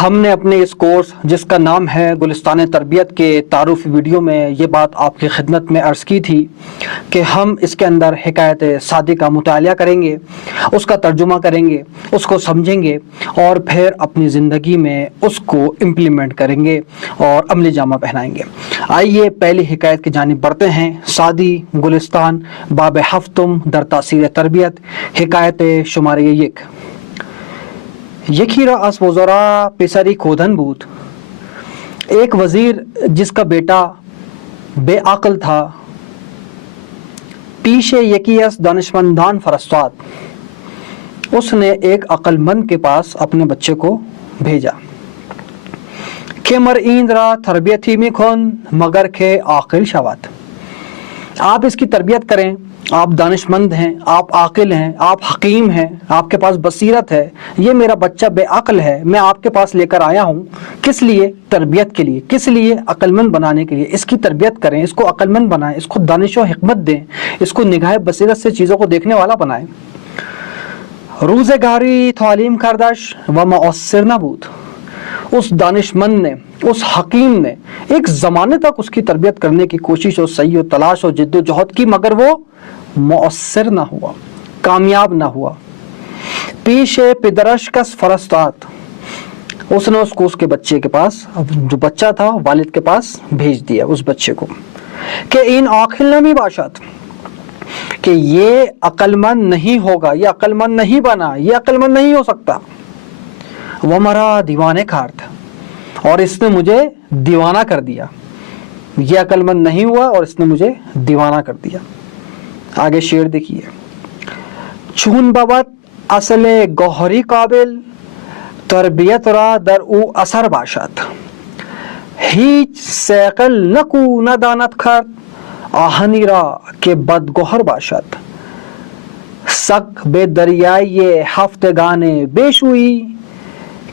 ہم نے اپنے اس کورس جس کا نام ہے گلستان تربیت کے تعارفی ویڈیو میں یہ بات آپ کی خدمت میں عرض کی تھی کہ ہم اس کے اندر حکایت سعدی کا مطالعہ کریں گے، اس کا ترجمہ کریں گے، اس کو سمجھیں گے اور پھر اپنی زندگی میں اس کو امپلیمنٹ کریں گے اور عملی جامہ پہنائیں گے۔ آئیے پہلی حکایت کی جانب بڑھتے ہیں۔ سعدی گلستان باب ہفتم در تاثیر تربیت، حکایت شمارے یک۔ یکی را از وزرا پسری کودن بود، ایک وزیر جس کا بیٹا بے عقل تھا پیش یکی از دانشمندان فرستاد، اس نے ایک عقل مند کے پاس اپنے بچے کو بھیجا کہ مرئین را تربیتی میکن مگر کہ عاقل شود، آپ اس کی تربیت کریں، آپ دانشمند ہیں، آپ عاقل ہیں، آپ حکیم ہیں، آپ کے پاس بصیرت ہے، یہ میرا بچہ بے عقل ہے، میں آپ کے پاس لے کر آیا ہوں، کس لیے؟ تربیت کے لیے، کس لیے؟ عقل مند بنانے کے لیے، اس کی تربیت کریں، اس کو عقل مند بنائیں، اس کو دانش و حکمت دیں، اس کو نگاہ بصیرت سے چیزوں کو دیکھنے والا بنائیں۔ روزگاری تعلیم کردش و مؤثر نبود، اس دانش مند نے، اس حکیم نے ایک زمانے تک اس کی تربیت کرنے کی کوشش اور سعی و تلاش اور جد و جہد کی، مگر وہ مؤثر نہ ہوا، کامیاب نہ ہوا۔ پیش پدرش کس فرستاد، اس نے اس کو اس کے بچے کے پاس، جو بچہ تھا والد کے پاس بھیج دیا اس بچے کو کہ این عاقل نمی باشد، کہ یہ عقل مند نہیں ہوگا، یہ عقل مند نہیں بنا، یہ عقل مند نہیں ہو سکتا۔ وہ مرا دیوانے کارت، اور اس نے مجھے دیوانہ کر دیا، یہ عقل مند نہیں ہوا اور اس نے مجھے دیوانہ کر دیا۔ آگے شعر دیکھیے۔ چون بابت اصل گوہری قابل، تربیت را در او اثر باشد، هیچ سیقل نکو نداند کرد، آهنی را که بدگوهر باشد، سگ به دریای هفتگان بشویی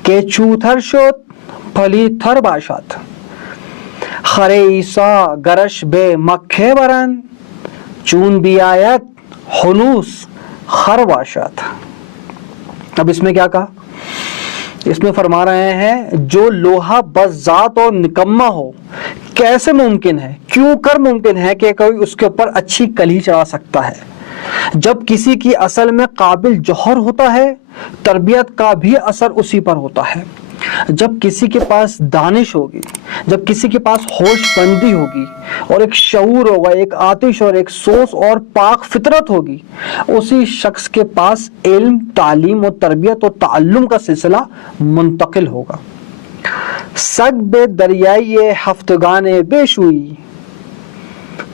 که چوتر شد پلیدتر باشد، خر عیسی گرش به مکه برند، چون بیاید ہنوس خر باشد۔ اب اس میں کیا کہا؟ اس میں فرما رہے ہیں جو لوہا بذات اور نکما ہو، کیسے ممکن ہے، کیوں کر ممکن ہے کہ کوئی اس کے اوپر اچھی کلی چڑھا سکتا ہے؟ جب کسی کی اصل میں قابل جوہر ہوتا ہے، تربیت کا بھی اثر اسی پر ہوتا ہے۔ جب کسی کے پاس دانش ہوگی، جب کسی کے پاس ہوش مندی ہوگی اور ایک شعور ہوگا، ایک آتش اور ایک سوچ اور پاک فطرت ہوگی، اسی شخص کے پاس علم، تعلیم اور تربیت اور تعلم کا سلسلہ منتقل ہوگا۔ سگ بے دریائی ہفتگان بے شوئی،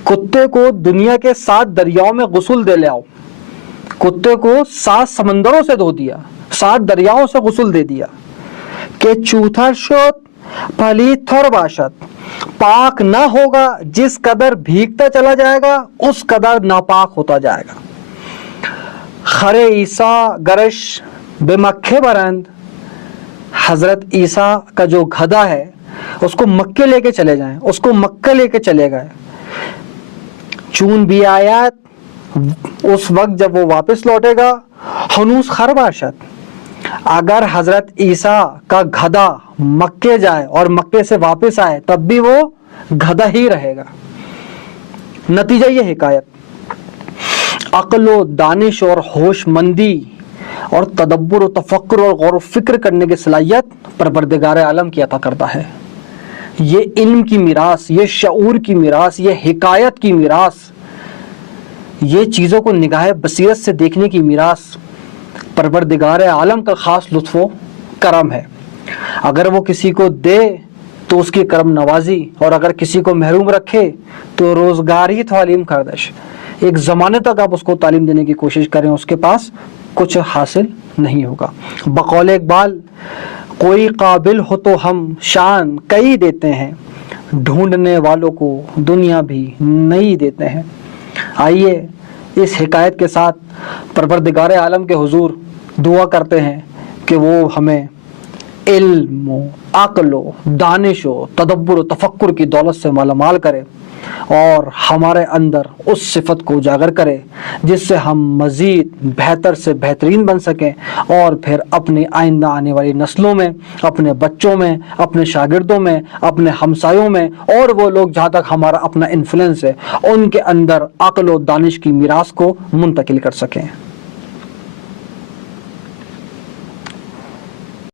کتے کو دنیا کے 7 دریاؤں میں غسل دے لے آؤ، کتے کو 7 سمندروں سے دھو دیا، 7 دریاؤں سے غسل دے دیا کہ چوتھر شد پلیت تھر باشد، پاک نہ ہوگا، جس قدر بھیگتا چلا جائے گا اس قدر ناپاک ہوتا جائے گا۔ خر عیسیٰ گرش بے مکے برند، حضرت عیسیٰ کا جو گدھا ہے اس کو مکے لے کے چلے جائیں، اس کو مکہ لے کے چلے گئے، چون بھی آیات، اس وقت جب وہ واپس لوٹے گا، ہنوس خر باشد، اگر حضرت عیسیٰ کا گدھا مکے جائے اور مکے سے واپس آئے تب بھی وہ گدھا ہی رہے گا۔ نتیجہ یہ حکایت عقل و دانش اور ہوش مندی اور تدبر و تفکر اور غور و فکر کرنے کی صلاحیت پروردگار عالم کی عطا کرتا ہے۔ یہ علم کی میراث، یہ شعور کی میراث، یہ حکایت کی میراث، یہ چیزوں کو نگاہ بصیرت سے دیکھنے کی میراث پروردگار عالم کا خاص لطف و کرم ہے۔ اگر وہ کسی کو دے تو اس کی کرم نوازی، اور اگر کسی کو محروم رکھے تو روزگاری تعلیم کردش، ایک زمانے تک آپ اس کو تعلیم دینے کی کوشش کریں، اس کے پاس کچھ حاصل نہیں ہوگا۔ بقول اقبال، کوئی قابل ہو تو ہم شان کئی دیتے ہیں، ڈھونڈنے والوں کو دنیا بھی نہیں دیتے ہیں۔ آئیے اس حکایت کے ساتھ پروردگار عالم کے حضور دعا کرتے ہیں کہ وہ ہمیں علم و عقل و دانش و تدبر و تفکر کی دولت سے مالا مال کرے۔ اور ہمارے اندر اس صفت کو اجاگر کرے جس سے ہم مزید بہتر سے بہترین بن سکیں، اور پھر اپنی آئندہ آنے والی نسلوں میں، اپنے بچوں میں، اپنے شاگردوں میں، اپنے ہمسایوں میں، اور وہ لوگ جہاں تک ہمارا اپنا انفلوئنس ہے ان کے اندر عقل و دانش کی میراث کو منتقل کر سکیں۔